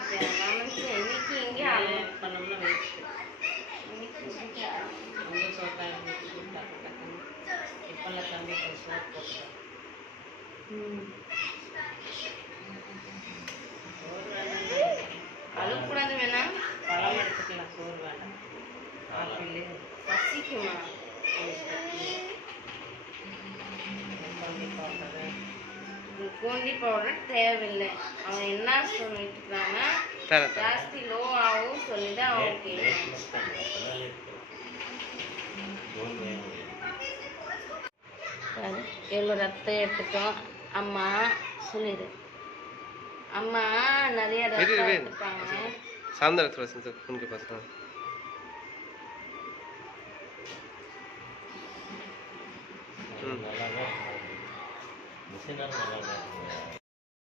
இன்னைக்கு எங்கே பண்ணோம்னா வேஸ்ட்டு. அவங்க சோத்தாங்க டக்குன்னு இப்பெல்லாம் தம்பி சோறு போட்டுட்டேன். சோறு வேண்டாம், அழுக்கூடாது வேணாம், பழம் எடுத்துக்கலாம், சோறு வேண்டாம். ஆப்பிள் பசிக்குமா? குளுக்கோண்டி பவுடர் தேவையில்லை. அவன் என்ன சொல்லிட்டு இருக்காங்கன்னா ஜாஸ்தி லோ ஆகும் சொல்லிதான் ஓகே. எவ்வளோ ரத்தம் எடுத்துட்டோம். அம்மா சொல்லிடு, अम्मा நிறைய ரத்தம் எடுத்துட்டாங்க. सामने रख थोड़ा सा उनके पास। हाँ मशीन